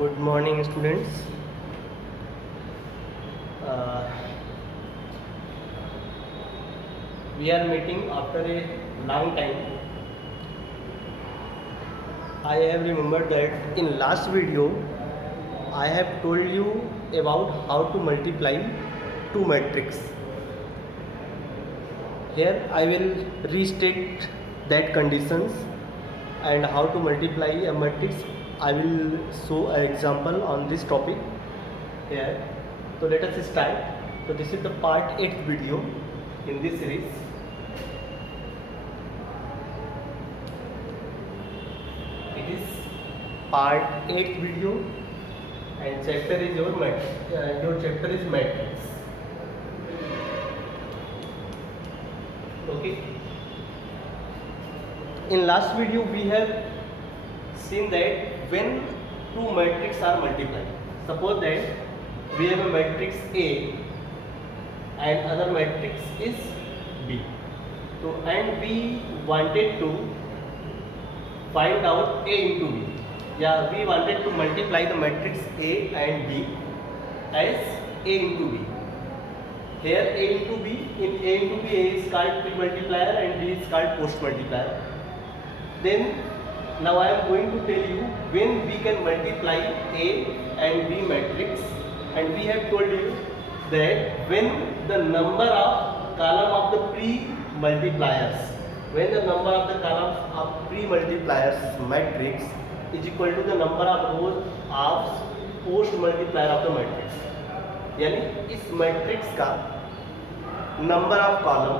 Good morning, students. Uh, we are meeting after a long time. I have remembered that in last video I have told you about how to multiply two matrix. Here I will restate that conditions and how to multiply a matrix. I will show an example on this topic here. So let us start. So this is the part 8 video in this series. It is part 8 video and chapter is your chapter is matrix. Okay. In last video we have seen that when two matrices are multiplied, suppose that we have a matrix A and other matrix is B. So and we wanted to find out A into B. Yeah, we wanted to multiply the matrix A and B as A into B. Here A into B, in A into B, A is called pre-multiplier and B is called post-multiplier. Then now I am going to tell you when we can multiply A and B matrix, and we have told you that when the number of column of the pre-multipliers, when the number of the columns of pre-multipliers matrix is equal to the number of rows of post-multiplier of the matrix. यानी इस matrix का number of column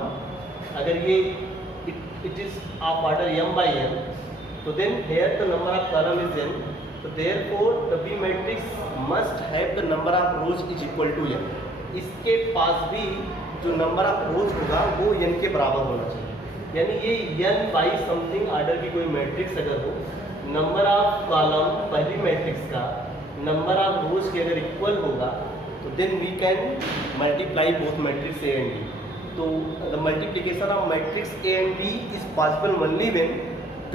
अगर ये it is of order m by n, तो then here the number of column is n, तो therefore the B matrix must have the number of rows is equal to n. इसके पास भी जो number of रोज होगा वो n के बराबर होना चाहिए. यानी ये n बाई समथिंग ऑर्डर की कोई मैट्रिक्स अगर हो, नंबर ऑफ कॉलम पहली मैट्रिक्स का नंबर ऑफ रोज के अगर इक्वल होगा तो then we can multiply both matrix A and B. So the multiplication of matrix A and B is possible only when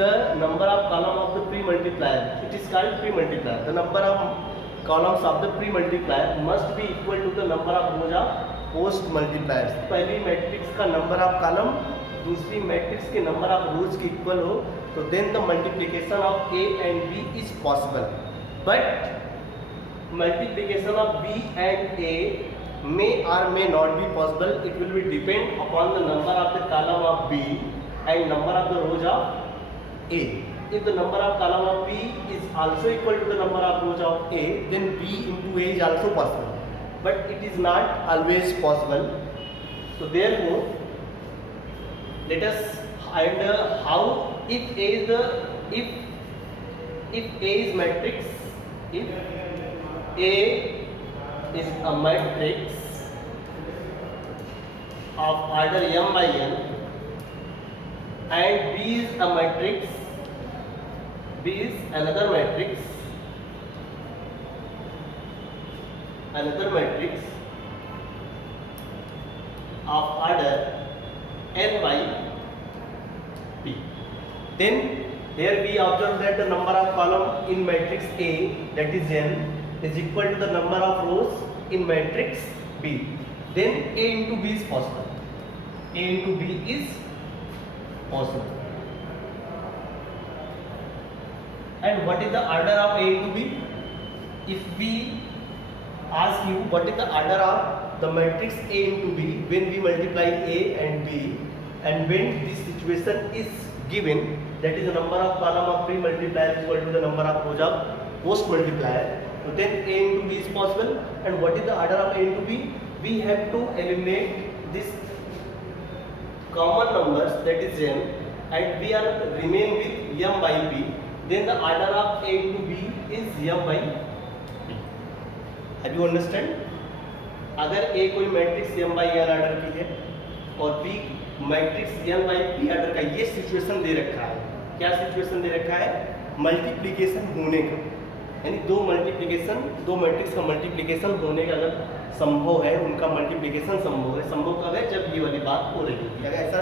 the number of column of the pre-multiplier, it is called pre-multiplier, the number of columns of the pre-multiplier must be equal to the number of rows of post-multipliers. पहली matrix का number of column दूसरी matrix के number of rows के equal हो तो then the multiplication of A and B is possible. But multiplication of B and A may or may not be possible. It will be depend upon the number of the column of B and number of the rows of A. If the number of column of B is also equal to the number of rows of A, then B into A is also possible. But it is not always possible. So therefore, let us find how if A is if A is matrix, if A is a matrix of order m by n and B is a matrix, B is another matrix of order n by p. Then here we observe that the number of column in matrix A, that is n, is equal to the number of rows in matrix B. Then A into B is possible. A into B is possible. And what is the order of A into B? If we ask you what is the order of the matrix A into B when we multiply A and B, and when this situation is given, that is the number of column of pre-multiplier equal to the number of rows of post-multiplier, so then A into B is possible. And what is the order of A into B? We have to eliminate this common numbers, that is n, and we are remain with m by b. Then the order of A into B is m by b. Have you understand? अगर A कोई matrix m by n order की है और B matrix m by p order का, ये situation दे रखा है. क्या सिचुएशन दे रखा है? मल्टीप्लिकेशन होने का, यानी दो मैट्रिक्स का मल्टीप्लिकेशन होने का अगर संभव है, उनका मल्टीप्लिकेशन संभव है. संभव कब है? जब ये वाली बात हो रही होगी. अगर ऐसा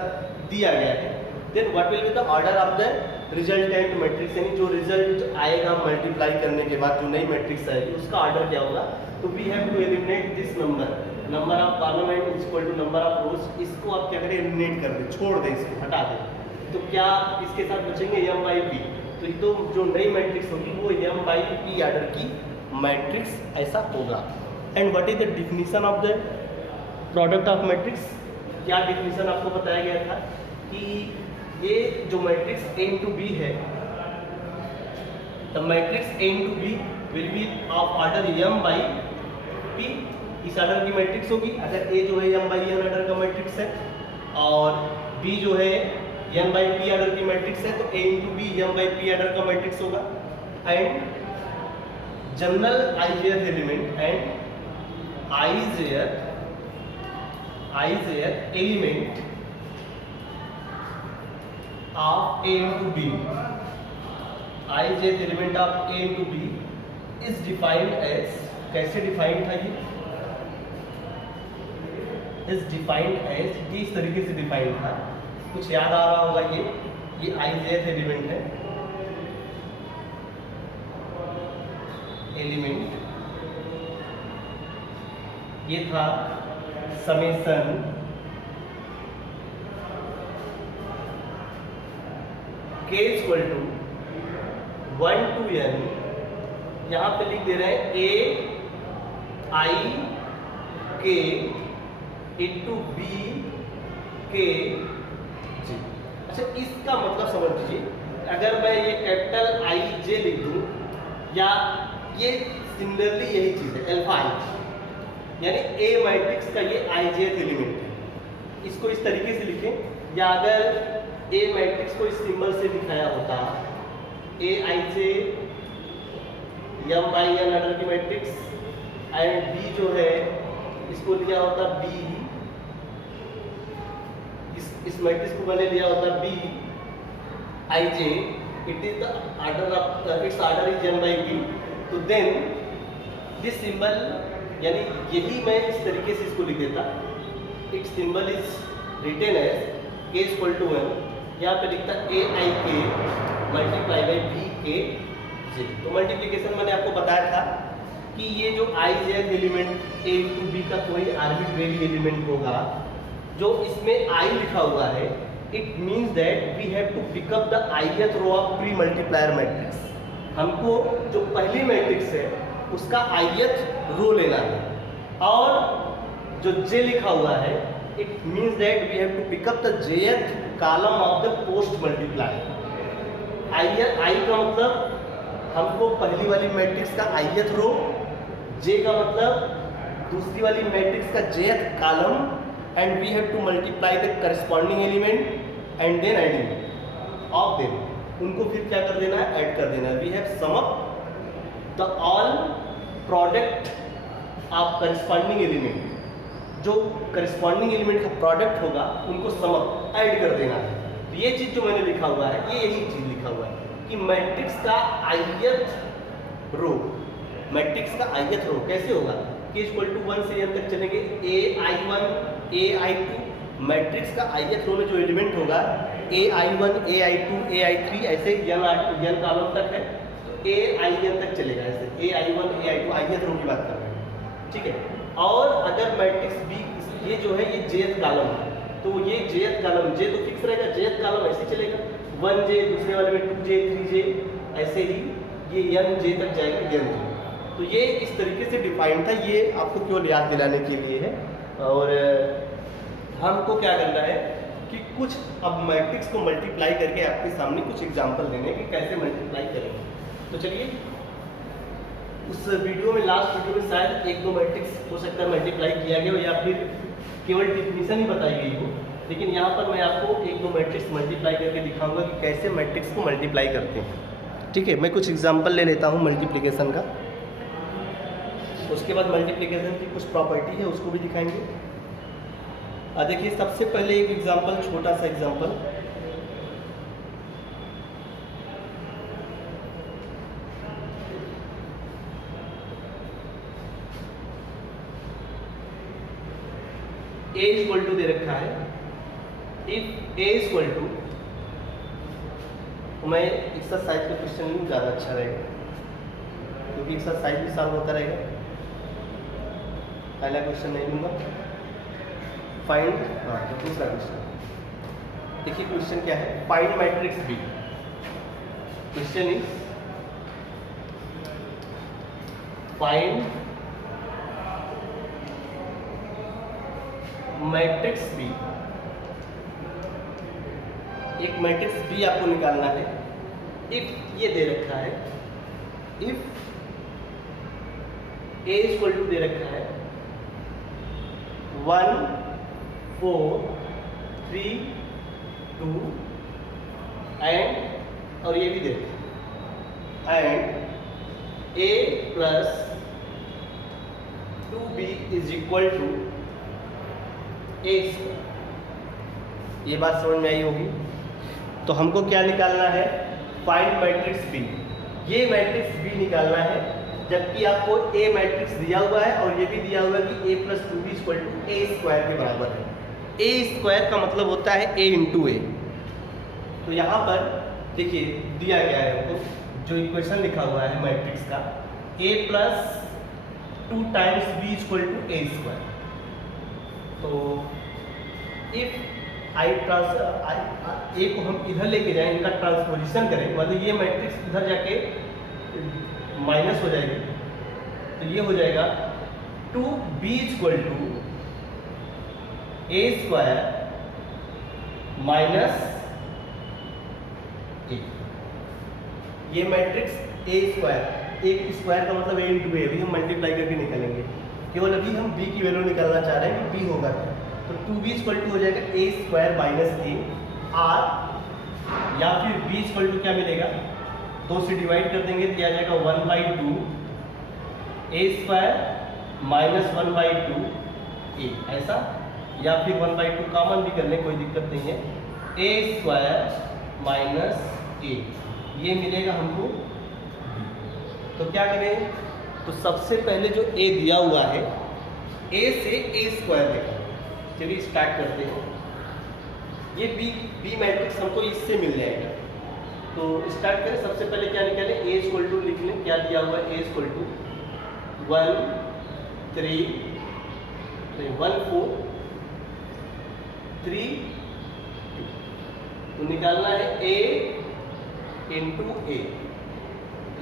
दिया गया है, then what will be the order of the resultant matrix, यानी जो रिजल्ट आएगा मल्टीप्लाई करने के बाद जो नई मैट्रिक्स आएगी उसका ऑर्डर क्या होगा। तो we have to eliminate this number of column and equal to number of rows. इसको आप क्या करें, एलिमिनेट कर दें, छोड़ दें, इसको हटा दें। तो क्या इसके साथ बचेंगे m बाई p। तो जो नई मैट्रिक्स होगी वो m बाई p ऑर्डर की मैट्रिक्स ऐसा होगा। And what is the definition of the product of matrix. क्या डिफिनीशन आपको बताया गया था कि ये जो मैट्रिक्स a इंटू बी है, the matrix a into B will be of order m by p। इस ऑर्डर की मैट्रिक्स होगी। अगर a जो है m बाई n ऑर्डर का मैट्रिक्स है और b जो है n बाई p ऑर्डर की मैट्रिक्स है, तो a into B m by p order का मैट्रिक्स होगा। And general ijth element and ijth element of a into b, ijth element of a into b is defined as, कैसे defined था ये, is defined as, ये इस तरीके से defined था, कुछ याद आ रहा होगा। ये ijth एलिमेंट है, एलिमेंट ये था summation k equal to 1 to n, यहाँ पे लिख दे रहे हैं a I k into b k g। अच्छा, इसका मतलब समझ लीजिए, अगर मैं ये कैपिटल I j लिख दूँ, या ये सिमिलरली यही चीज़ है अल्फा i, यानी a मैट्रिक्स का ये ijth एलिमेंट है, इसको इस तरीके से लिखें। या अगर a मैट्रिक्स को इस सिंबल से दिखाया होता, a i j m by n order की मैट्रिक्स, एंड b जो है इसको लिया होता b, इस मैट्रिक्स को मैंने लिया होता b i j, it is the order of its order is m by b। तो देन दिस सिंबल, यानी यही मैं इस तरीके से इसको लिख देता, it symbol is written as k equal to 1, यहाँ पे लिखता a i k multiply by b k j। तो मल्टीप्लिकेशन मैंने आपको बताया था कि ये जो i j element a to b का कोई आर्बिट्रेरी एलिमेंट होगा, जो इसमें i लिखा हुआ है, it means that we have to pick up the ith row of pre multiplier matrix. हमको जो पहली मैट्रिक्स है उसका ith रो लेना है, और जो j लिखा हुआ है, it means that we have to pick up the jth column of the post multiplier. i का मतलब हमको पहली वाली मैट्रिक्स का ith रो, j का मतलब दूसरी वाली मैट्रिक्स का jth column, and we have to multiply the corresponding element and then adding of them. उनको फिर क्या कर देना है, ऐड कर देना है। We have sum up the all product of corresponding element, जो करस्पॉन्डिंग एलिमेंट का प्रोडक्ट होगा उनको सम अप ऐड कर देना है। तो ये चीज़ जो मैंने लिखा हुआ है, ये यही चीज़ लिखा हुआ है कि मैट्रिक्स का ith रो, मैट्रिक्स का ith रो कैसे होगा, k इक्वल टू 1 से n तक चलेंगे, ai1 ai2, मैट्रिक्स का ith रो में जो एलिमेंट होगा ai1 ai2 ai3, ऐसे n कॉलम तक है, तो ain तक चलेगा, ऐसे ai1 ai2 ith रो की बात कर रहे हैं, ठीक है। और अगर मैट्रिक्स b, ये जो है ये jth कॉलम है, तो ये jth कॉलम, j तो फिक्स रहेगा, jth कॉलम ऐसे चलेगा, 1j, दूसरे वाले में 2j 3j, ऐसे ही ये nj तक जाएगा nj। तो ये इस तरीके से डिफाइंड था, ये आपको केवल याद दिलाने के लिए है। और हमको क्या करना है कि कुछ अब मैट्रिक्स को मल्टीप्लाई करके आपके सामने कुछ एग्जांपल देने कि कैसे मल्टीप्लाई करेंगे। तो चलिए, उस वीडियो में, लास्ट वीडियो में शायद 1-2 मैट्रिक्स हो सकता है मल्टीप्लाई किया गया हो, या फिर केवल डिफिनीशन ही बताई गई हो, लेकिन यहाँ पर मैं आपको 1-2 मैट्रिक्स मल्टीप्लाई करके दिखाऊंगा कि कैसे मैट्रिक्स को मल्टीप्लाई करते हैं। ठीक है, मैं कुछ एग्जांपल ले लेता हूँ मल्टीप्लिकेशन का, उसके बाद मल्टीप्लिकेशन की कुछ प्रॉपर्टी है उसको भी दिखाएंगे। देखिए, सबसे पहले एक एग्जांपल, छोटा सा एग्जांपल, a इक्वल टू दे रखा है, इफ a इक्वल टू तो मैं एक्सरसाइज का क्वेश्चन लूँ, ज़्यादा अच्छा रहेगा, क्योंकि एक्सरसाइज भी सॉल्व होता रहेगा। पहला क्वेश्चन नहीं लूँगा, फाइंड, हाँ तो दूसरा क्वेश्चन देखिए। क्वेश्चन क्या है, find matrix B. Question is find matrix B. एक मैट्रिक्स बी आपको निकालना है। इफ ये दे रखा है, इफ ए इक्वल टू दे रखा है 1 4 3 2 एंड, और ये भी दे रखा है and A plus 2b is equal to A square. ये बात समझ में आई होगी। तो हमको क्या निकालना है, फाइंड मैट्रिक्स बी। ये मैट्रिक्स बी निकालना है, जबकि आपको ए मैट्रिक्स दिया हुआ है और ये भी दिया हुआ है कि A plus 2b equal to A square के बराबर है। ए स्क्वायर का मतलब होता है ए इंटू ए। तो यहाँ पर देखिए दिया गया है हमको, जो इक्वेशन लिखा हुआ है मैट्रिक्स का, A plus 2 times B equal to A square. तो इफ ए को हम इधर लेके जाएं, इनका ट्रांसपोजिशन करें, मतलब ये मैट्रिक्स इधर जाके माइनस हो जाएगी, तो ये हो जाएगा 2b equal to A square minus A. ये मैट्रिक्स ए स्क्वायर, एक स्क्वायर का मतलब ए इंटू ए, अभी हम मल्टीप्लाई करके निकालेंगे। केवल अभी हम b की वैल्यू निकालना चाह रहे हैं कि b होगा क्या। तो 2b इक्वल टू हो जाएगा ए स्क्वायर माइनस ए आर, या फिर b इक्वल टू क्या मिलेगा, 2 से डिवाइड कर देंगे तो आ जाएगा 1/2 ए स्क्वायर माइनस 1/2 ए, ऐसा, या फिर 1/2 कॉमन भी कर लें, कोई दिक्कत नहीं है। ए स्क्वायर माइनस ए, ये मिलेगा हमको। तो क्या करें, तो सबसे पहले जो ए दिया हुआ है, ए से ए स्क्वायर निकालें। चलिए स्टार्ट करते हैं। ये बी मैट्रिक्स हमको इससे मिल जाएगा। तो स्टार्ट करें, सबसे पहले क्या निकालें, ए इक्वल टू लिख लें। क्या दिया हुआ है, ए इक्वल टू 1 3 1 4 3 2। तो निकालना है ए इंटू ए,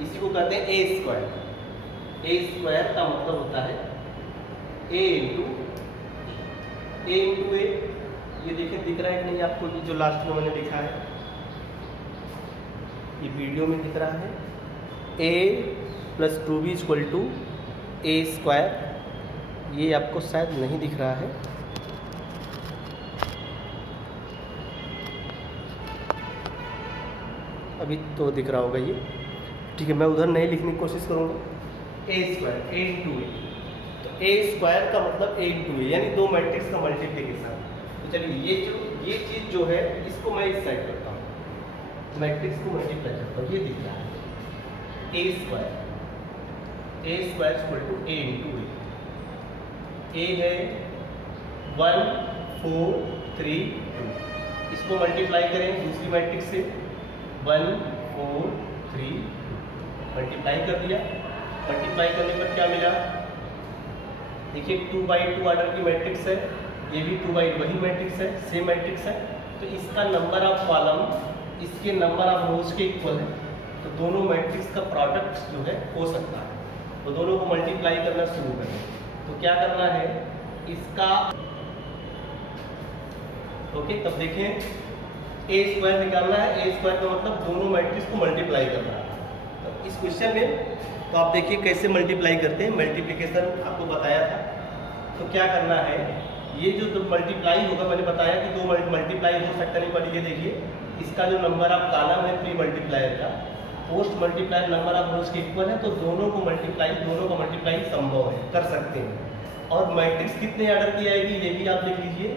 इसी को कहते हैं ए स्क्वायर। ए स्क्वायर का मतलब होता है ए इंटू ए। ये देखिए दिख रहा है कि नहीं आपको, ये जो लास्ट में मैंने लिखा है, ये वीडियो में दिख रहा है, a plus 2b equal to A square. ये आपको शायद नहीं दिख रहा है, अभी तो दिख रहा होगा ये, ठीक है। मैं उधर नहीं लिखने की कोशिश करूँगा। ए स्क्वायर ए इंटू ए, तो ए स्क्वायर का मतलब ए इंटू ए, यानी दो मैट्रिक्स का मल्टीप्लिकेशन। तो चलिए ये चीज़ जो है, इसको मैं इस साइड करता हूँ, मैट्रिक्स को मल्टीप्लाई करता हूँ। ये दिख रहा है A square equal to A into A है 1 4 3 2। इसको मल्टीप्लाई करें दूसरी मैट्रिक्स से, 1 4 3 2, मल्टीप्लाई कर दिया। मल्टीप्लाई करने पर क्या मिला, देखिए 2/2 ऑर्डर की मैट्रिक्स है, ये भी 2/2 वही मैट्रिक्स है, सेम मैट्रिक्स है। तो इसका नंबर ऑफ कॉलम इसके नंबर ऑफ रोज के इक्वल है। तो दोनों मैट्रिक्स का प्रोडक्ट जो है हो सकता है, तो दोनों को मल्टीप्लाई करना शुरू करें। तो क्या करना है इसका, ओके, तब देखें ए स्क्वायर निकालना है। ए स्क्वायर का मतलब दोनों मैट्रिक्स को मल्टीप्लाई करना है। तो इस क्वेश्चन में तो आप देखिए कैसे मल्टीप्लाई करते हैं, मल्टीप्लिकेशन आपको बताया था। तो क्या करना है, ये जो मल्टीप्लाई होगा, मैंने बताया कि दो मल्टीप्लाई हो सकता नहीं, पर ये देखिए इसका जो नंबर ऑफ कॉलम है प्री मल्टीप्लायर का, post multiplier number of rows के इक्वल है। तो दोनों का मल्टीप्लाई संभव है, कर सकते हैं। और मैट्रिक्स कितने ऑर्डर की आएगी ये भी आप लिख लीजिए,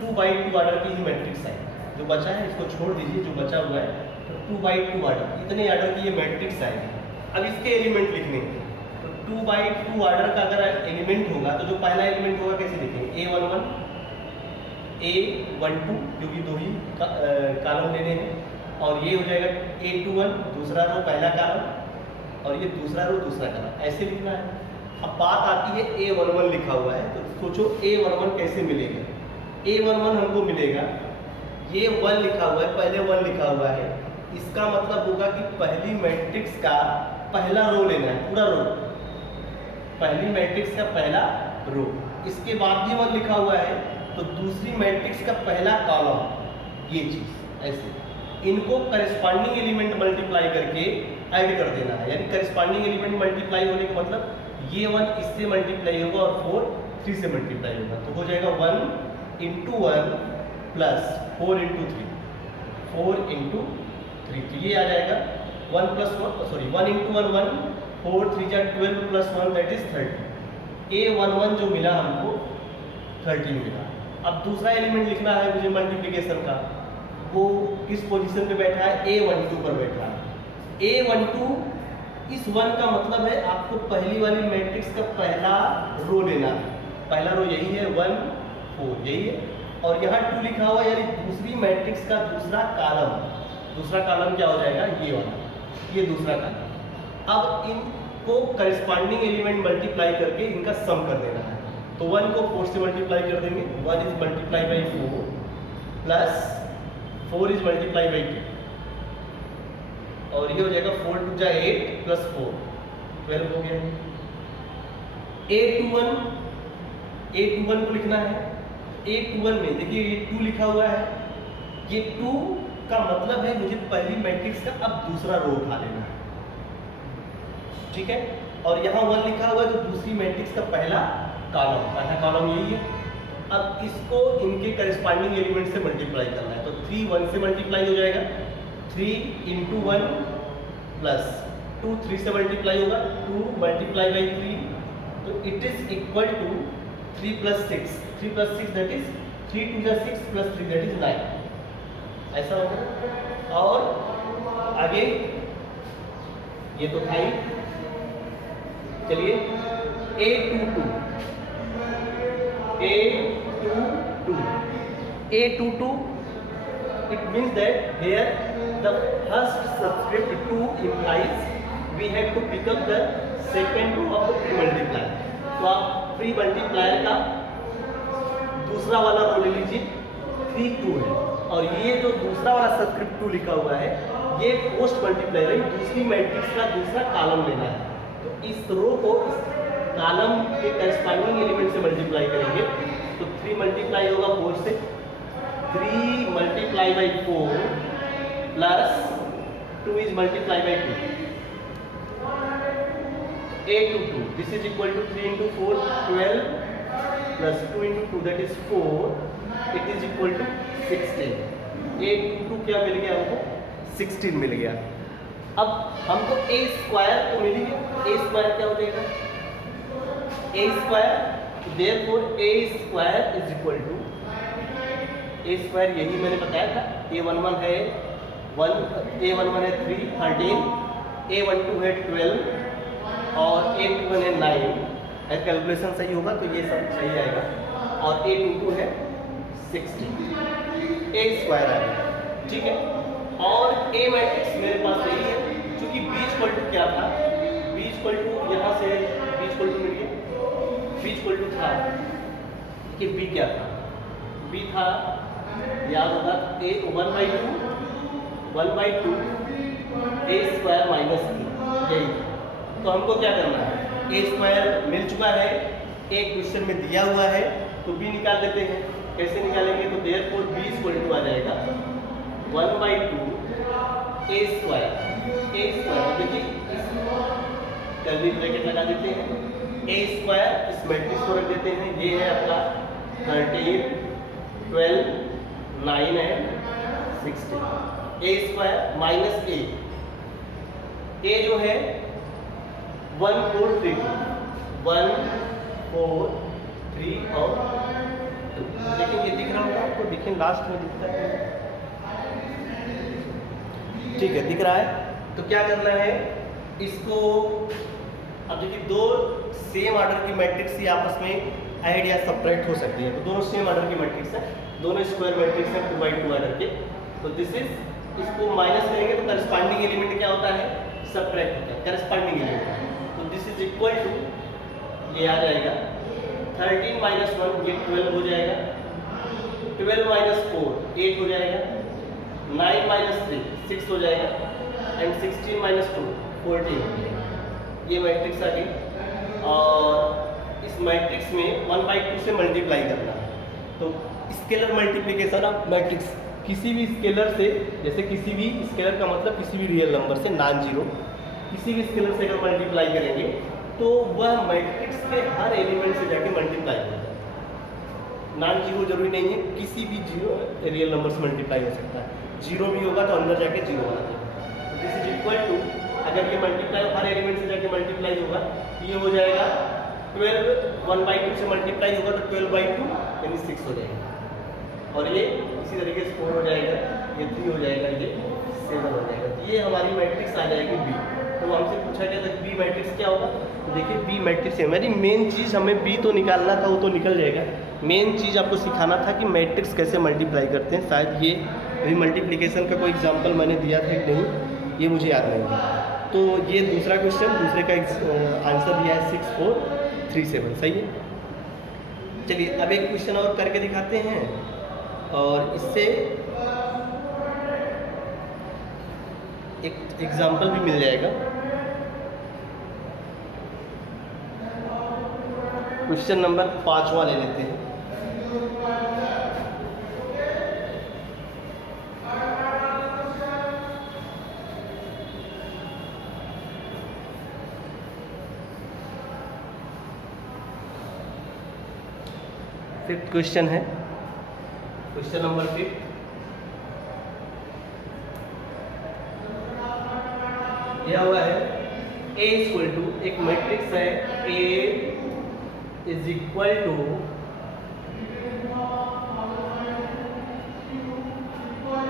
2/2 ऑर्डर की ही मैट्रिक्स आएगी। जो बचा है इसको छोड़ दीजिए, जो बचा हुआ है तो 2/2 ऑर्डर, इतने ऑर्डर की ये मैट्रिक्स आएगी। अब इसके एलिमेंट लिखने हैं, तो 2/2 ऑर्डर का अगर एलिमेंट होगा तो जो पहला एलिमेंट होगा कैसे लिखेंगे, A11 A12, क्योंकि दो ही कॉलम लेने हैं। और ये हो जाएगा A21 दूसरा रो पहला कॉलम और ये दूसरा रो दूसरा कॉलम, ऐसे लिखना है। अब बात आती है A11 लिखा हुआ है, तो सोचो A11 कैसे मिलेगा। A11 हमको मिलेगा, ये 1 लिखा हुआ है, पहले 1 लिखा हुआ है, इसका मतलब होगा कि पहली मैट्रिक्स का पहला रो लेना है, पूरा रो, पहली मैट्रिक्स का पहला रो, इसके बाद भी 1 लिखा हुआ है तो दूसरी मैट्रिक्स का पहला कॉलम, ये चीज ऐसे इनको करस्पॉन्डिंग एलिमेंट मल्टीप्लाई करके ऐड कर देना है। यानी करस्पॉन्डिंग एलिमेंट मल्टीप्लाई होने का मतलब ये 1 इससे मल्टीप्लाई होगा और 4 3 से मल्टीप्लाई होगा, तो हो जाएगा 1 इंटू 1 प्लस 4 इंटू 3, 4 इंटू 3, तो ये आ जाएगा 1 प्लस 1 सॉरी 1 इंटू 1 1, 4 3 जा 12 प्लस 1 दैट इज 30। A11 जो मिला हमको 13 मिला। अब दूसरा एलिमेंट लिखना है मुझे मल्टीप्लिकेशन का, वो किस पोजीशन पे बैठा है, A12 पर बैठा है। A12 इस 1 का मतलब है आपको पहली वाली मैट्रिक्स का पहला रो लेना है, पहला रो यही है 1 4 यही है, और यहाँ 2 लिखा हुआ है यानी दूसरी मैट्रिक्स का दूसरा कॉलम क्या हो जाएगा, ये वाला, ये दूसरा कॉलम। अब इनको करस्पॉन्डिंग एलिमेंट मल्टीप्लाई करके इनका सम कर देना है, तो 1 को 4 से मल्टीप्लाई कर देंगे, 1 is multiply by 4 plus 4 is multiply by 2, और ये हो जाएगा 4 2 जा 8 प्लस 4 12 हो गया। A21 को लिखना है, A21 में देखिए ये 2 लिखा हुआ है, ये 2 का मतलब है मुझे पहली मैट्रिक्स का अब दूसरा रो उठा लेना है, ठीक है, और यहाँ 1 लिखा हुआ है तो दूसरी मैट्रिक्स का पहला कॉलम यही है। अब इसको इनके करस्पॉन्डिंग एलिमेंट से मल्टीप्लाई करना है, तो 3 1 से मल्टीप्लाई हो जाएगा, 3 इंटू 1 प्लस 2 3 से मल्टीप्लाई होगा, 2 मल्टीप्लाई बाई 3, तो it is equal to 3 plus 6 that is 3 2 जा 6 प्लस 3 दैट इज 9, ऐसा होगा। और आगे ये तो था ही, चलिए A22 it means that here the first subscript 2 implies we have to pick up the second row of the pre-multiplier, तो आप प्री मल्टीप्लायर का दूसरा वाला रो ले लीजिए, 3 2 है, और ये जो दूसरा वाला सबस्क्रिप्ट 2 लिखा हुआ है ये पोस्ट मल्टीप्लायर है, दूसरी मैट्रिक्स का दूसरा कॉलम लेना है, तो इस रो को इस कॉलम के करस्पॉन्डिंग एलिमेंट से मल्टीप्लाई करेंगे, तो 3 मल्टीप्लाई होगा 4 से, 3 multiply by 4 plus 2 is multiply by 2, A22 this is equal to 3 into 4 12 plus 2 into 2 that is 4, it is equal to 16। A22 क्या मिल गया हमको, 16 मिल गया। अब हमको A स्क्वायर तो मिल गया, A स्क्वायर क्या हो जाएगा, A square, therefore A square is equal to, A square यही मैंने बताया था, A11 है 1, A11 है 3 13, A12 है 12 और A21 है 9, कैलकुलेशन सही होगा तो ये सब सही आएगा, और A22 है 16, A स्क्वायर आएगा, ठीक है। और A मैट्रिक्स मेरे पास यही है, क्योंकि B इक्वल टू क्या था, B इक्वल टू यहाँ से B इक्वल टू मिल गया, B इक्वल टू था कि B क्या था, B था याद होगा A 1/2 A square minus B, यही। तो हमको क्या करना है, A स्क्वायर मिल चुका है, एक क्वेश्चन में दिया हुआ है, तो B निकाल देते हैं। कैसे निकालेंगे, तो देयरफॉर B इक्वल टू आ जाएगा 1/2 A स्क्वायर, देखिए इस कर्ली ब्रैकेट लगा देते हैं, A स्क्वायर इस मैट्रिक्स को रख देते हैं, ये है अपना 13 12 9 है 16, A स्क्वायर माइनस A जो है 1 4 3 1 4 3 और 2, लेकिन ये दिख रहा होगा आपको, देखिए लास्ट में दिखता है, ठीक है दिख रहा है। तो क्या करना है इसको, अब देखिए दो सेम ऑर्डर की मैट्रिक्स ही आपस में ऐड या सब्ट्रैक्ट हो सकती है, तो दोनों सेम ऑर्डर की मैट्रिक्स है, दोनों स्क्वायर मैट्रिक्स है 2/2 ऑर्डर के, तो दिस इज इसको माइनस करेंगे तो करस्पॉन्डिंग एलिमेंट क्या होता है, सबट्रैक्ट होता है, करस्पॉन्डिंग एलिमेंट। तो दिस इज इक्वल टू, ये आ जाएगा 13 माइनस 1 ये 12 हो जाएगा, 12 माइनस 4 8 हो जाएगा, 9 माइनस 3 6 हो जाएगा, एंड 16 माइनस 2 14 हो जाएगा। ये मैट्रिक्स आ गई, और इस मैट्रिक्स में 1/2 से मल्टीप्लाई करना है। तो स्केलर मल्टीप्लिकेशन ऑफ मैट्रिक्स, किसी भी स्केलर से, जैसे किसी भी स्केलर का मतलब किसी भी रियल नंबर से, नॉन जीरो, किसी भी स्केलर से अगर मल्टीप्लाई करेंगे तो वह मैट्रिक्स के हर एलिमेंट से जाके मल्टीप्लाई हो जाता है। नॉन जीरो जरूरी नहीं है, किसी भी जीरो रियल नंबर से मल्टीप्लाई हो सकता है। जीरो भी होगा तो अंदर जाके जीरो आ जाएगा। दिस इज इक्वल टू, अगर ये मल्टीप्लाई हर एलिमेंट से जाके मल्टीप्लाई होगा, ये हो जाएगा 12, 1/2 से मल्टीप्लाई होगा तो 12/2 यानी 6 हो जाएगा, और ये इसी तरीके से 4 हो जाएगा, ये 3 हो जाएगा, ये 7 हो जाएगा। तो ये हमारी मैट्रिक्स आ जाएगी बी। तो हमसे पूछा गया था बी मैट्रिक्स क्या होगा, तो देखिए बी मैट्रिक्स है, मेरी मेन चीज़ हमें बी तो निकालना था, वो तो निकल जाएगा। मेन चीज़ आपको सिखाना था कि मैट्रिक्स कैसे मल्टीप्लाई करते हैं। शायद ये अभी मल्टीप्लिकेशन का कोई एग्जाम्पल मैंने दिया था कि नहीं, ये मुझे याद नहीं है। तो ये दूसरा क्वेश्चन, दूसरे का आंसर दिया है 6437, सही है। चलिए अब एक क्वेश्चन और करके दिखाते हैं, और इससे एक एग्जाम्पल भी मिल जाएगा। क्वेश्चन नंबर 5वां ले लेते हैं। फिफ्थ क्वेश्चन है, क्वेश्चन नंबर 5। यह हुआ है A इक्वल टू, एक मैट्रिक्स है A is equal to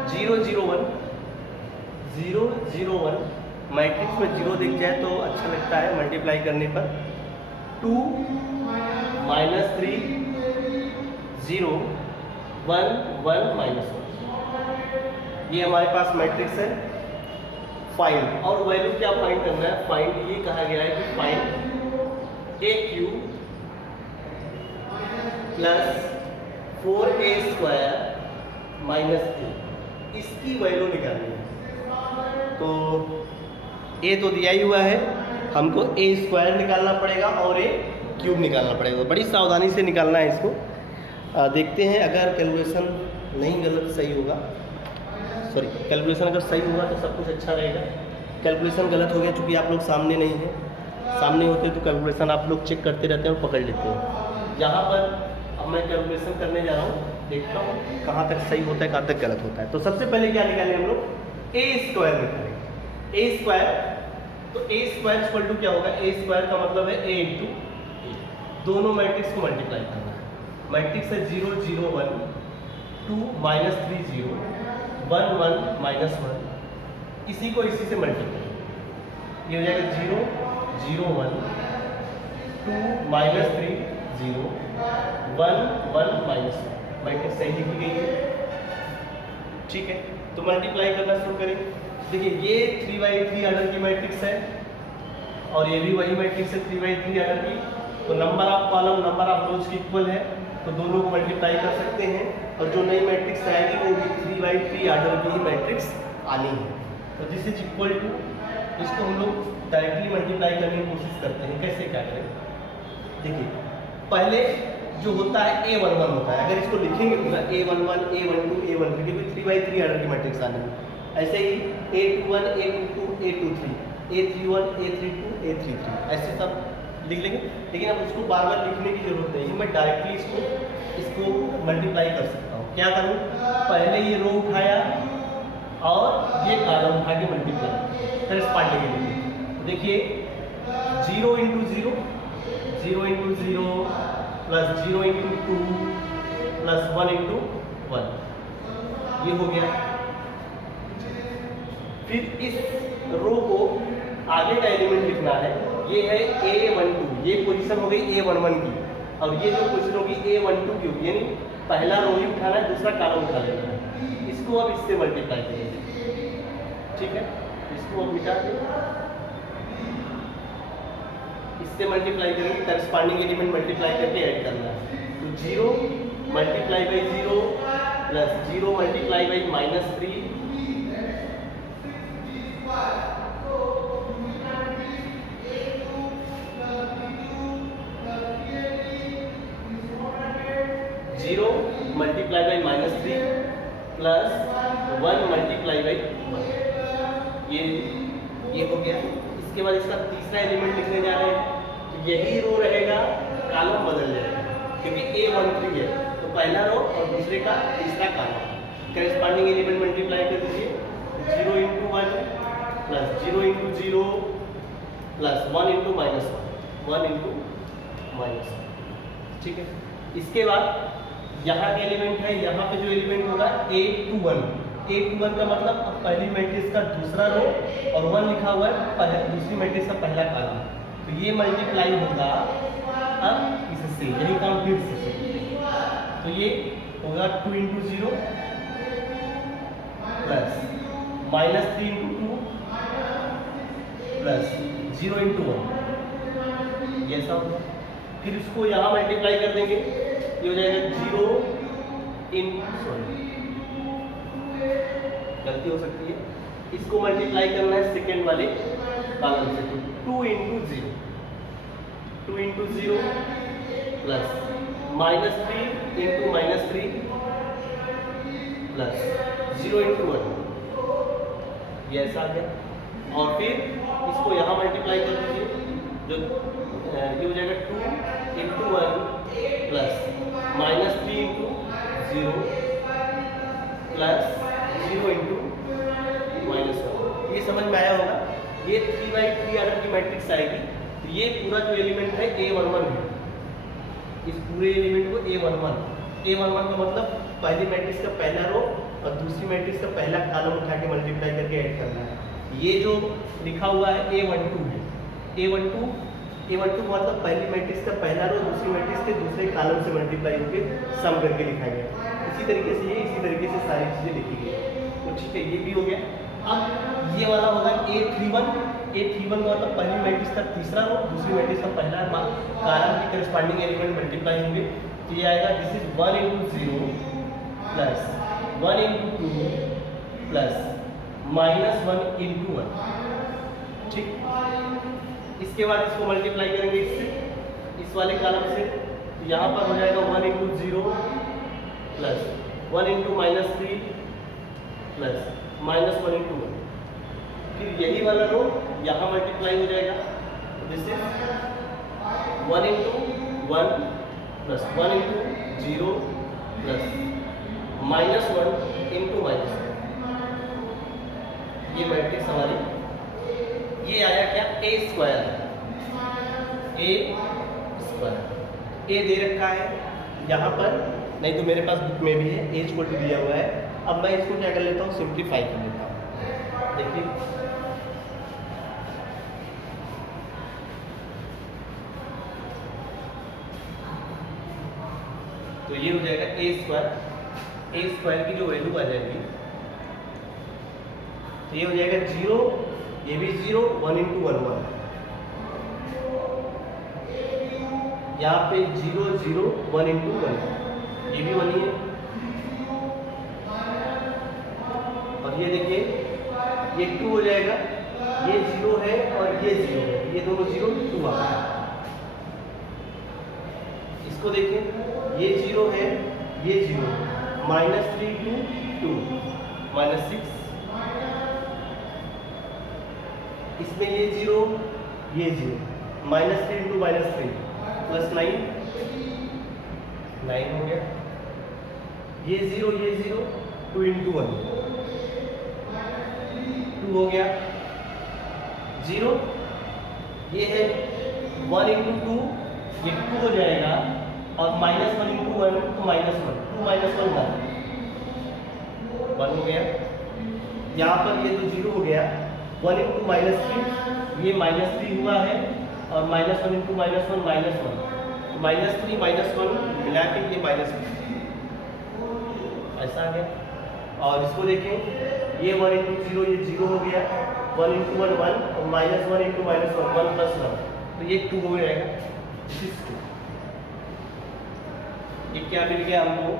0 0 1 0 0 1। Matrix में 0 दिख जाए तो अच्छा लगता है मल्टीप्लाई करने पर। 2 माइनस 3 0 1 1 माइनस 1, ये हमारे पास मैट्रिक्स है। फाइंड, और वैल्यू क्या फाइंड करना है, फाइंड ये कहा गया है कि find A cube plus 4a square minus 3, इसकी वैल्यू निकालनी है। तो a तो दिया ही हुआ है, हमको a स्क्वायर निकालना पड़ेगा और a क्यूब निकालना पड़ेगा। बड़ी सावधानी से निकालना है इसको। देखते हैं, अगर कैलकुलेशन नहीं गलत सही होगा, सॉरी कैलकुलेशन अगर सही हुआ तो सब कुछ अच्छा रहेगा। कैलकुलेशन गलत हो गया चूँकि आप लोग सामने नहीं हैं, सामने होते तो कैलकुलेशन आप लोग चेक करते रहते हैं और पकड़ लेते हैं। यहाँ पर अब मैं कैलकुलेशन करने जा रहा हूँ, देखता हूँ कहाँ तक सही होता है, कहाँ तक गलत होता है। तो सबसे पहले क्या निकालें हम लोग, ए स्क्वायर निकालेंगे। ए स्क्वायर, तो ए स्क्वायर इक्वल टू क्या होगा, ए स्क्वायर का मतलब है ए इंटू ए, दोनों मैट्रिक्स को मल्टीप्लाई करना है। मैट्रिक्स है 0 0 1 2 माइनस 3 0 1 1 माइनस 1, इसी को इसी से मल्टीप्लाई, ये हो जाएगा 0 0 1 2 माइनस 3 0 1 1 माइनस 1, मैट्रिक्स सही लिखी गई है। ठीक है, तो मल्टीप्लाई करना शुरू करें। देखिए ये 3/3 आर्डर की मैट्रिक्स है, और ये भी वही मैट्रिक्स है 3/3 आर्डर की। तो number of column number of रोज की इक्वल है, तो दोनों को मल्टीप्लाई कर सकते हैं, और जो नई मैट्रिक्स आएगी वो भी 3/3 आर्डर की ही मैट्रिक्स आनी है। तो दिस इज इक्वल टू, इसको हम लोग डायरेक्टली मल्टीप्लाई करने की कोशिश करते हैं। कैसे क्या करें, देखिए पहले जो होता है A11 होता है, अगर इसको लिखेंगे पूरा A11 A12 A13, क्योंकि 3/3 आर्डर की मैट्रिक्स आनी है। ऐसे ही A21 A22 A23 A31 A32 A33, ऐसे सब लिख लेंगे। लेकिन अब उसको बार बार लिखने की जरूरत नहीं है, मैं डायरेक्टली इसको मल्टीप्लाई कर सकता हूँ। क्या करूँ, पहले ये रो उठाया और ये कॉलम उठा के मल्टीप्लाई करस्पॉन्डिंग के लिए। देखिए 0 into 0 0 into 0 plus 0 into 2 plus 1 into 1, ये हो गया। फिर इस रो को आगे का एलिमेंट लिखना है, ये है A12, ये पोजीशन हो गई A11 की, और ये जो पोजीशन होगी A12 की होगी, यानी पहला रो ही उठाना है, दूसरा कॉलम उठा लेना है। इसको अब इससे मल्टीप्लाई करेंगे, ठीक है, इसको हम मिटा दें, इससे मल्टीप्लाई करेंगे, करस्पॉन्डिंग एलिमेंट मल्टीप्लाई करके ऐड करना है। तो 0 multiply by 0 plus 0 multiply by -3 0 multiply by -3 plus 1 multiply by 1, ये हो गया। इसके बाद इसका तीसरा एलिमेंट लिखने जा रहे हैं, तो यही रो रहेगा, कॉलम बदल जाएगा क्योंकि A13 है, तो पहला रो और दूसरे का तीसरा कॉलम। करस्पॉन्डिंग एलिमेंट मल्टीप्लाई कर दीजिए, 0 × 1 प्लस 0 × 0 प्लस 1 × -1, 1 × -1, ठीक है। इसके बाद यहाँ के एलिमेंट है, यहाँ पे जो एलिमेंट होगा A21, A21 का मतलब अब पहली मैट्रिक्स का दूसरा रो और 1 लिखा हुआ है दूसरी मैट्रिक्स का पहला कॉलम, तो ये मल्टीप्लाई होगा अब इससे, यही काम फिर से, तो ये होगा 2 × 0 प्लस -3 × 2 प्लस 0 × 1, ये सब। फिर इसको यहाँ मल्टीप्लाई कर देंगे, ये हो जाएगा 0 गलती हो सकती है, इसको मल्टीप्लाई करना है सेकेंड वाले कॉलम से, तो 2 × 0, 2 × 0 प्लस -3 × -3 प्लस 0 × 1, ये ऐसा आ गया। और फिर इसको यहाँ मल्टीप्लाई कर दीजिए, जो ये हो जाएगा 2 × 1 प्लस -3 × 0 प्लस 0 × -1, ये समझ में आया होगा। ये 3/3 आर्डर की मैट्रिक्स आएगी, तो ये पूरा जो एलिमेंट है A11 है, इस पूरे एलिमेंट को A11 का मतलब पहली मैट्रिक्स का पहला रो और दूसरी मैट्रिक्स का पहला कॉलम उठा के मल्टीप्लाई करके ऐड करना है। ये जो लिखा हुआ है A12 है, A12 मतलब पहली मैट्रिक्स का पहला रो दूसरी मैट्रिक्स के दूसरे कॉलम से मल्टीप्लाई होके सम करके लिखा गया। इसी तरीके से इसी तरीके से सारी चीज़ें लिखी गई, तो ठीक है, ये भी हो गया। अब ये वाला होगा A31 का मतलब पहली मैट्रिक्स का तीसरा रो दूसरी मैट्रिक्स का पहला कॉलम की करस्पॉन्डिंग एलिमेंट मल्टीप्लाई होंगे, तो ये आएगा दिस इज 1 × 0 प्लस 1 × 2 प्लस -1 × 1, ठीक। इसके बाद इसको मल्टीप्लाई करेंगे इससे, इस वाले कॉलम से, तो यहाँ पर हो जाएगा 1 × 0 प्लस 1 × -3 प्लस -1 × 1, फिर यही वाला रो यहाँ मल्टीप्लाई हो जाएगा, दिस इज 1 × 1 प्लस 1 × 0 प्लस -1 × -1, ये मैट्रिक्स हमारी, ये आया क्या A² A दे रखा है यहाँ पर, नहीं तो मेरे पास बुक में भी है A दिया हुआ है। अब मैं इसको क्या कर लेता हूँ, सिंप्लीफाई कर लेता हूँ। देखिए तो ये हो जाएगा A² की जो वैल्यू आ जाएगी, तो ये हो जाएगा 0, ये भी 0, 1 × 1 1, यहाँ पे 0 0 1 × 1, ये भी 1 ही है। और ये देखिए ये 2 हो जाएगा, ये 0 है और ये 0 है, ये दोनों 0 2 आ गया। इसको देखिए, ये 0 है, ये 0, -3 × 2 -6, इसमें ये 0 ये 0, -3 × -3 प्लस 9 हो गया, ये 0 ये 0, 2 × 1 2 हो गया, 0 ये है 1 × 2, ये 2 हो जाएगा, और -1 × 1 तो -1, 2 -1 1 हो गया। यहाँ पर ये तो 0 हो गया, 1 × -3, ये -3 हुआ है, और -1 × -1 -1, तो -3 -1 मिला के ये -1 ऐसा आ गया। और इसको देखें, ये 1 इंटू 0 ये 0 हो गया, 1 इंटू 1 1 और -1 इंटू -1 1 प्लस 1, तो ये 2 हो जाएगा। This is 2। ये क्या मिल गया हमको?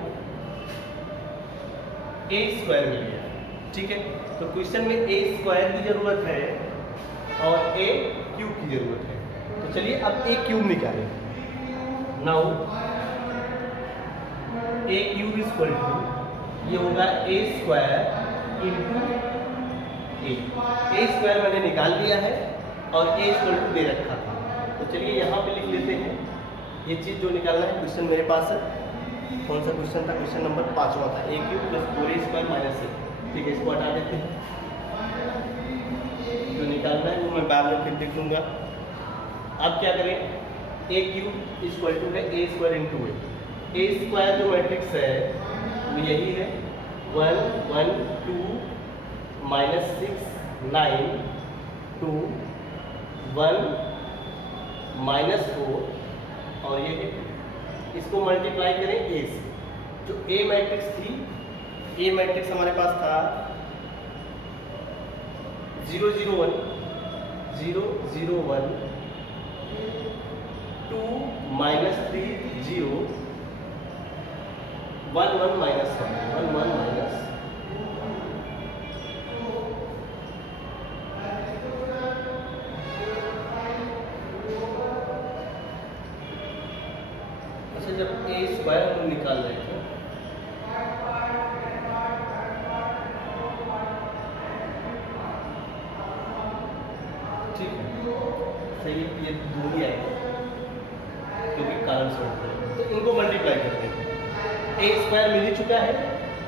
a स्क्वायर मिल गया। ठीक है, तो क्वेश्चन में a स्क्वायर की जरूरत है और a क्यूब की जरूरत है। तो चलिए अब a क्यूब निकालें। Now a cube equal to, ये होगा a square into a square मैंने निकाल दिया है और a इक्वल टू दे रखा था। तो चलिए यहाँ पे लिख लेते हैं ये चीज़ जो निकालना है। क्वेश्चन मेरे पास है, कौन सा क्वेश्चन था? क्वेश्चन नंबर 5वां था, a cube plus 4a square minus a। ठीक है, इसको हटा देते हैं। जो निकालना है वो मैं बाद में फिर लिख लूँगा। अब क्या करें? a क्यूब इक्वल टू है a square into a square जो मैट्रिक्स है वो यही है, 1 1 2 -6 9 2 1 -4 और ये है। इसको मल्टीप्लाई करें a से। जो a मैट्रिक्स थी, a मैट्रिक्स हमारे पास था 0 0 1 0 0 1 2 -3 0 1 1 -1 1 1 माइनस अच्छा, जब a स्क्वायर हम निकाल रहे थे ठीक है, सही, ये दूरी आएगी क्योंकि कारण से उठते हैं, तो इनको मल्टीप्लाई करते हैं। a स्क्वायर मिल ही चुका है,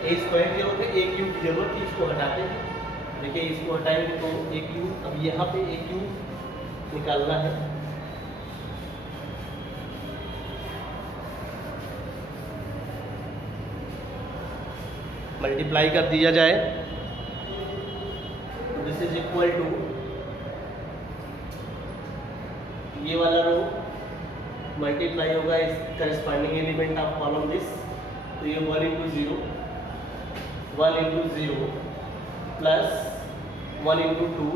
a स्क्वायर की जरूरत है, a क्यूब की जरूरत थी, इसको हटाते हैं। देखिए इसको हटाएंगे तो a क्यूब, अब यहाँ पे a क्यूब निकालना है। मल्टीप्लाई कर दिया जाए तो दिस इज इक्वल टू, ये वाला रो मल्टीप्लाई होगा इस corresponding element of column this, तो ये 1 into 0 1 into 0 plus 1 into 2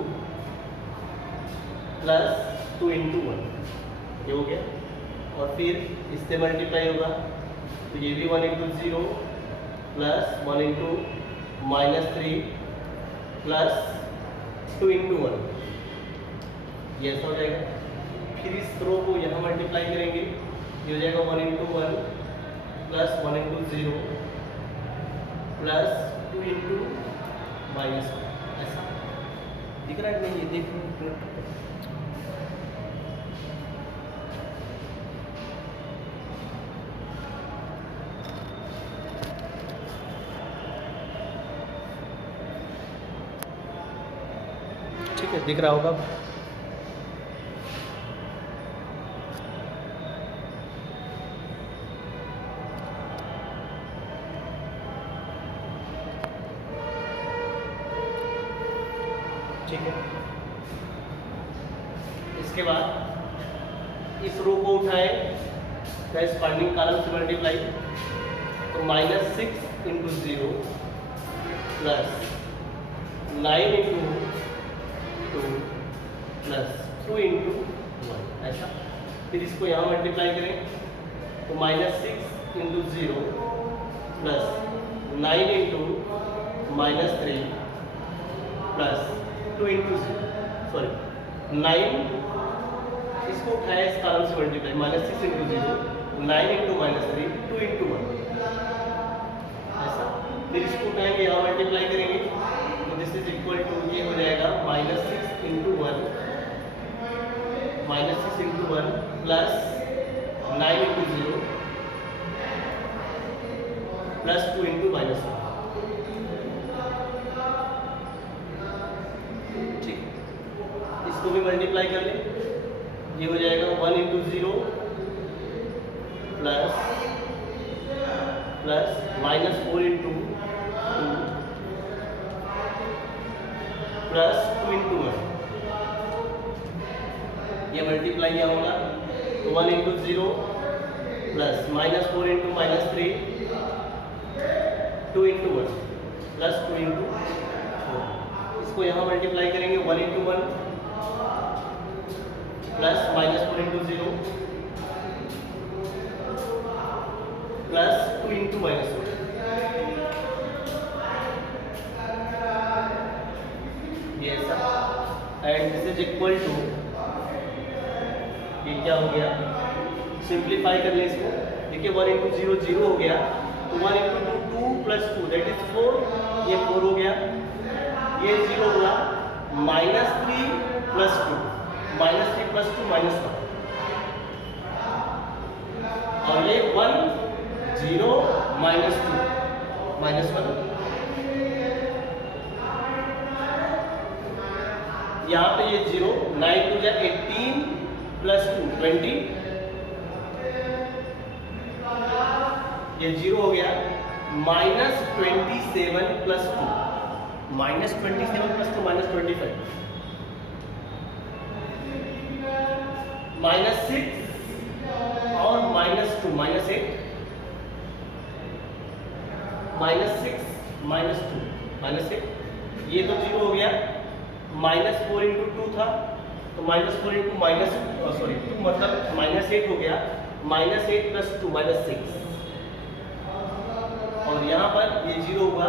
plus 2 into 1, ये हो गया। और फिर इससे मल्टीप्लाई होगा तो ये भी 1 into 0 plus 1 into -3 plus 2 into 1, ये ऐसा हो जाएगा। फिर इस रो को यहाँ मल्टीप्लाई करेंगे, ये हो जाएगा 1 into 1 plus 1 into 0 plus 2 into -1, ऐसा दिख रहा है कि नहीं? ये देखो, ठीक है, दिख रहा होगा। ठीक है, इसके बाद इस रो को उठाएं, करस्पॉन्डिंग कॉलम से मल्टीप्लाई, तो -6 into 0 plus 9 into 2 plus 2 into 1, ऐसा। फिर इसको यहाँ मल्टीप्लाई करें तो -6 into 0 plus 9 into -3 plus 2 into 0, sorry 9, इसको उठाया इस कारण से मल्टीप्लाई, -6 इंटू 0 9 इंटू -3 2 इंटू 1, ऐसा। फिर इसको उठाएंगे, यहाँ मल्टीप्लाई करेंगे तो दिस इज इक्वल टू, ये हो जाएगा -6 into 1 -6 into 1 plus 9 into 0 plus 2 into -1, ठीक। इसको भी मल्टीप्लाई कर लें, ये हो जाएगा 1 into 0 plus -4 into 2 plus 2 into 1, ये मल्टीप्लाई यहाँ होगा तो 1 into 0 plus -4 into -3 2 into 1 plus 2 into 4। इसको यहाँ मल्टीप्लाई करेंगे 1 into 1 plus -4 into 0 plus 2 into -1। ये सब and this is equal to, ये क्या हो गया, सिंप्लीफाई कर ले इसको। देखिए 1 इंटू 0 0 हो गया, तो 1 इंटू 2 प्लस 2 दैट इज 4, ये 4 हो गया, ये 0 हुआ, -3 प्लस 2, -3 प्लस 2 -1, और ये 1 0 -2 -1। यहाँ पे ये 0, 9 टू जा 18 प्लस 2 20, ये 0 हो गया, -27 प्लस 2, -27 प्लस 2 -25, -6 और -2 -8, -6 -2 -8, ये तो 0 हो गया, -4 इंटू 2 था, तो -4 इंटू सॉरी 2 मतलब -8 हो गया, -8 प्लस 2 -6, और यहाँ पर ये 0 हुआ,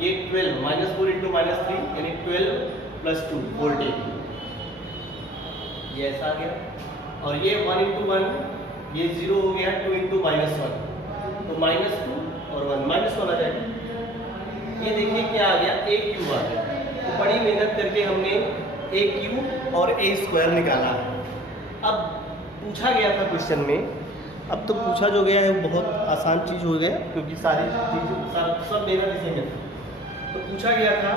ये 12, -4 इंटू -3 यानी 12 प्लस 2 14, ये ऐसा आ गया, और ये 1 इंटू 1, ये 0 हो गया, 2 इंटू -1, तो -2 और 1 -1 आ जाएगा। ये देखिए क्या आ गया, a क्यूब आ गया। तो बड़ी मेहनत करके हमने a क्यूब और a स्क्वायर निकाला है। अब पूछा गया था क्वेश्चन में, अब तो पूछा जो गया है वो बहुत आसान चीज़ हो गया, क्योंकि सारी चीज़ें सब मेहनत इसे में। तो पूछा गया था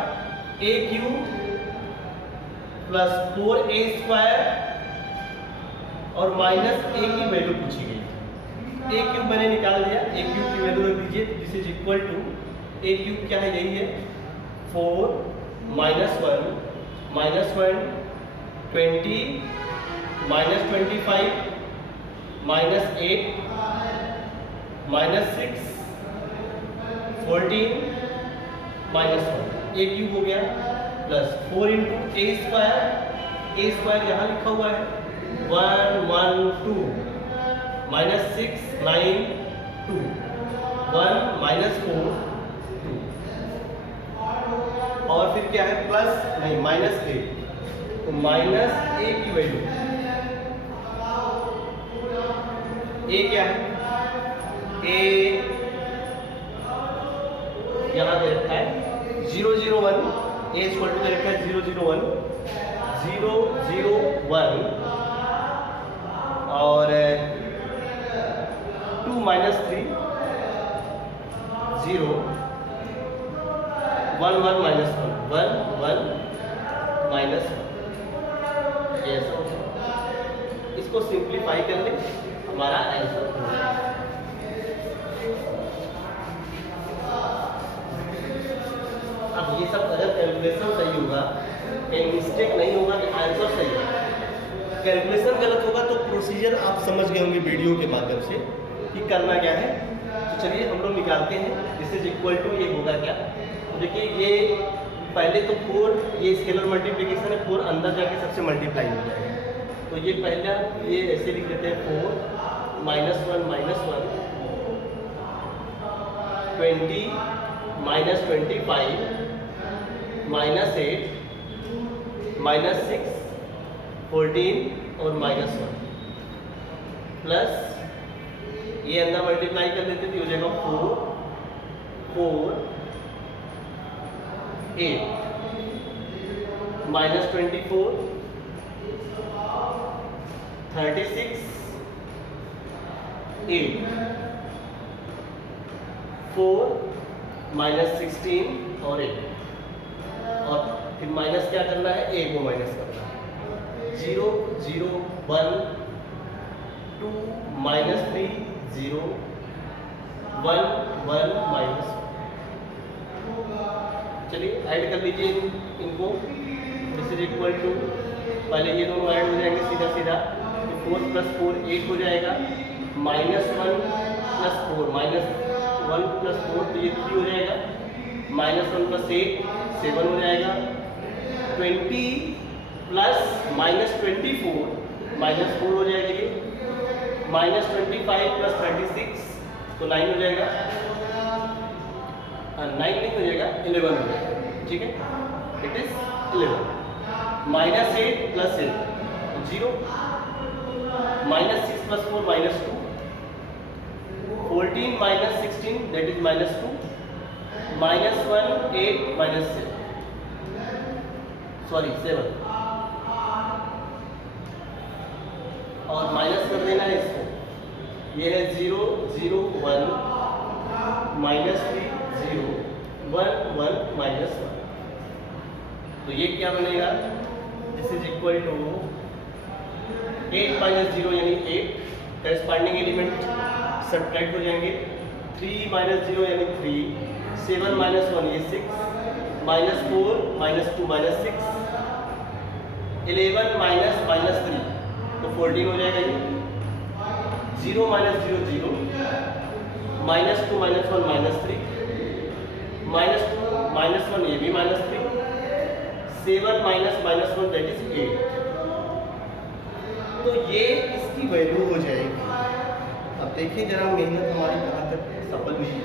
a cube plus 4a square और माइनस a की वैल्यू पूछी गई। a क्यूब मैंने निकाल दिया, a क्यूब की वैल्यू रख दीजिए, this is equal to, a cube क्या है, यही है 4 -1 -1 20 -25 -8 -6 14 -1, a क्यूब हो गया, प्लस 4 इंटू a स्क्वायर यहाँ लिखा हुआ है 1 1 2 -6 9 2 1 -4 2, और फिर क्या है प्लस नहीं -8, तो -a की वैल्यू, a क्या है, a यहाँ दे रखा है 0 0 1, a इक्वल टू दे रखा है 0 0 1 0 0 1, और 2 -3 0 1 1 -1 1 1 -1, ये ऐसा होगा। इसको सिंप्लीफाई कर ले, हमारा आंसर हो जाएगा। अब ये सब अगर कैलकुलेशन सही होगा, कहीं मिस्टेक नहीं होगा, तो आंसर सही होगा। कैलकुलेशन गलत होगा तो प्रोसीजर आप समझ गए होंगे वीडियो के माध्यम से कि करना क्या है। तो चलिए हम लोग निकालते हैं, दिस इज इक्वल टू, ये होगा क्या, तो देखिए ये पहले तो 4, ये स्केलर मल्टीप्लिकेशन है, 4 अंदर जाके सबसे मल्टीप्लाई हो जाएगा, तो ये पहला ये ऐसे लिख देते हैं 4 -1 -1 20 -25 -8 -6 14 और -1, प्लस ये अंदर मल्टीप्लाई कर देते थे, हो जाएगा 4 4 8 -24 36 8 4 -16 और 8, और फिर माइनस क्या करना है, a को माइनस करना है, 0 0 1 2 -3 0 1 1 -1। चलिए ऐड कर लीजिए इनको, दिस इज इक्वल टू, पहले ये दोनों ऐड हो जाएंगे सीधा सीधा, तो 4 + 4 8 हो जाएगा, -1 + 4 -1 + 4 तो ये 3 हो जाएगा, -1 + 8 7 हो जाएगा। 20 प्लस -24 -4 हो जाएगा ये। -25 + 36 तो 9 हो जाएगा। 9 नहीं हो जाएगा, 11 हो जाएगा। ठीक है, it is 11। -8 + 8 0। -6 + 4 -2। 14 - 16 that is -2। -1 8 -7 sorry 7 और माइनस कर देना है इसको। ये है 0 0 1 -3 0 1 1 -1। तो ये क्या बनेगा? दिस इज इक्वल टू 8 - 0 यानी 8। करस्पॉन्डिंग एलिमेंट सब्ट्रैक्ट हो जाएंगे। 3 - 0 यानी 3। 7 - 1 ये 6। -4 -2 -6। 11 -3 तो 14 हो जाएगा ये। 0 - 0 0। -2 - 1 -3। -2 - 1 ये भी -3। 7 - -1 दैट इज 8। तो ये इसकी वैल्यू हो जाएगी। अब देखिए जरा मेहनत हमारी कहाँ तक सफल हुई है।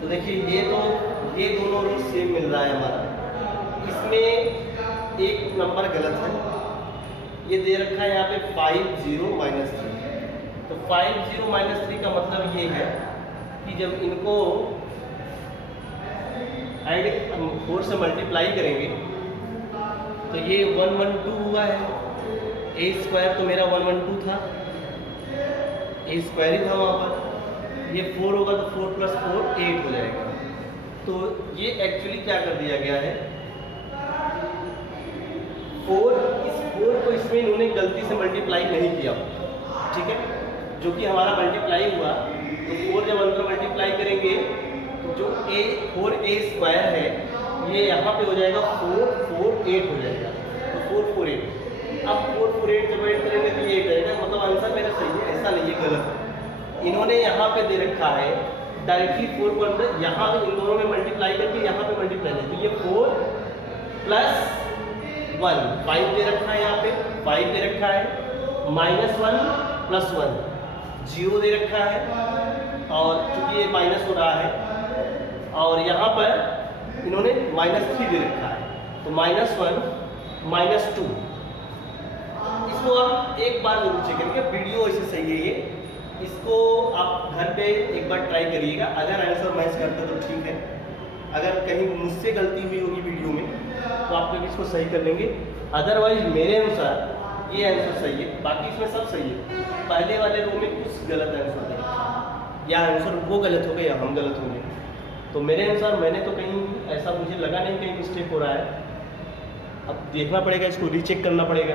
तो देखिए ये दोनों रूट सेम मिल रहा है हमारा। इसमें एक नंबर गलत है। ये दे रखा है यहाँ पे 5 0 -3। तो 5 0 -3 का मतलब ये है कि जब इनको ऐड 4 से मल्टीप्लाई करेंगे तो ये 1 1 2 हुआ है। ए स्क्वायर तो मेरा 1 1 2 था, ए स्क्वायर ही था वहाँ पर। ये 4 होगा तो 4 + 4 8 हो जाएगा। तो ये एक्चुअली क्या कर दिया गया है, 4 को इसमें इन्होंने गलती से मल्टीप्लाई नहीं किया। ठीक है, जो कि हमारा मल्टीप्लाई हुआ तो 4 जब अंदर मल्टीप्लाई करेंगे तो जो 4a स्क्वायर है ये यहाँ पे हो जाएगा 4 4 8 हो जाएगा। तो 4 4 8। अब 4 4 8 जब ऐड करेंगे तो ये 8 रहेगा। मतलब आंसर मेरा सही है, ऐसा नहीं है, गलत है। इन्होंने यहाँ पे दे रखा है डायरेक्टली 4 को अंदर यहाँ पे इन दोनों में मल्टीप्लाई करके यहाँ पे मल्टीप्लाई करें तो ये 4 + 1 5 दे रखा है। यहाँ पे 5 दे रखा है। -1 + 1 0 दे रखा है। और चूंकि ये माइनस हो रहा है और यहाँ पर इन्होंने -3 दे रखा है। तो -1 -2। इसको आप एक बार जरूर चेक करिएगा, वीडियो ऐसे सही है ये। इसको आप घर पे एक बार ट्राई करिएगा। अगर आंसर मैच करता तो ठीक है, अगर कहीं मुझसे गलती हुई होगी वीडियो में तो आप लोग इसको सही कर लेंगे। अदरवाइज मेरे अनुसार ये आंसर सही है, बाकी इसमें सब सही है। पहले वाले रो में कुछ गलत आंसर है, या आंसर वो गलत हो गए या हम गलत होंगे। तो मेरे अनुसार मैंने तो कहीं ऐसा मुझे लगा नहीं कहीं मिस्टेक हो रहा है। अब देखना पड़ेगा, इसको रीचेक करना पड़ेगा।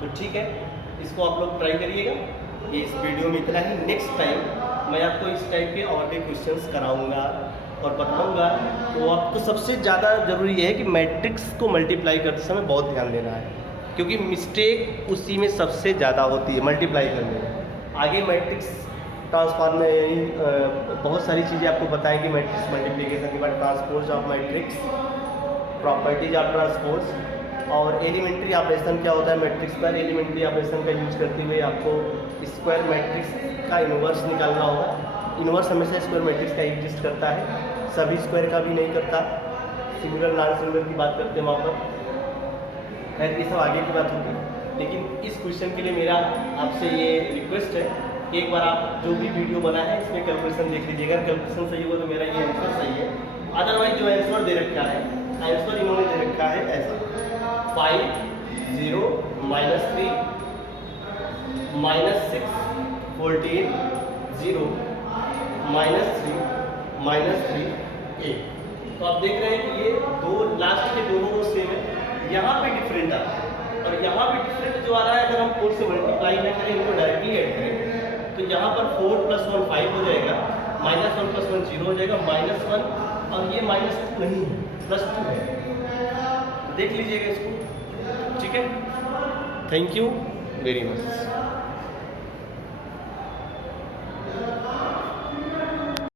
तो ठीक है, इसको आप लोग ट्राई करिएगा। ये इस वीडियो में इतना ही। नेक्स्ट टाइम मैं आपको इस टाइप के और भी क्वेश्चंस कराऊंगा और बताऊंगा। तो आपको सबसे ज़्यादा ज़रूरी है कि मैट्रिक्स को मल्टीप्लाई करते समय बहुत ध्यान देना है, क्योंकि मिस्टेक उसी में सबसे ज़्यादा होती है, मल्टीप्लाई करने में। आगे मैट्रिक्स ट्रांसफॉर्म में बहुत सारी चीज़ें आपको बताएंगे। मैट्रिक्स मल्टीप्लिकेशन के बाद transpose of matrix, properties of transpose और एलिमेंट्री ऑपरेशन क्या होता है मैट्रिक्स पर। एलिमेंट्री ऑपरेशन का यूज करते हुए आपको स्क्वायर मैट्रिक्स का इन्वर्स निकालना होगा। इन्वर्स हमेशा स्क्वायर मैट्रिक्स का एग्जिस्ट करता है, सभी स्क्वायर का भी नहीं करता। सिंगुलर नॉन सिंगुलर की बात करते हैं वहाँ पर। खैर ये सब आगे की बात होगी, लेकिन इस क्वेश्चन के लिए मेरा आपसे ये रिक्वेस्ट है कि एक बार आप जो भी वीडियो बना है इसमें कैलकुलेशन देख लीजिएगा। कैलकुलेशन सही होगा तो मेरा ये आंसर सही है। अदरवाइज जो आंसर दे रखा है, आंसर इन्होंने दे रखा है ऐसा 5 0 -3 -6 14 0 -3 8। तो आप देख रहे हैं कि ये दो लास्ट के दोनों सेम है। यहाँ पे डिफरेंट आ रहा है और यहाँ पे डिफरेंट जो आ रहा है, अगर हम 4 से मल्टीप्लाई न करें, इनको डायरेक्टली ऐड करें तो यहाँ पर 4 + 1 5 हो जाएगा, -1 + 1 0 हो जाएगा, -1 और ये -2 नहीं है, +2 है। देख लीजिएगा इसको, ठीक है। ठीक है, थैंक यू वेरी मच.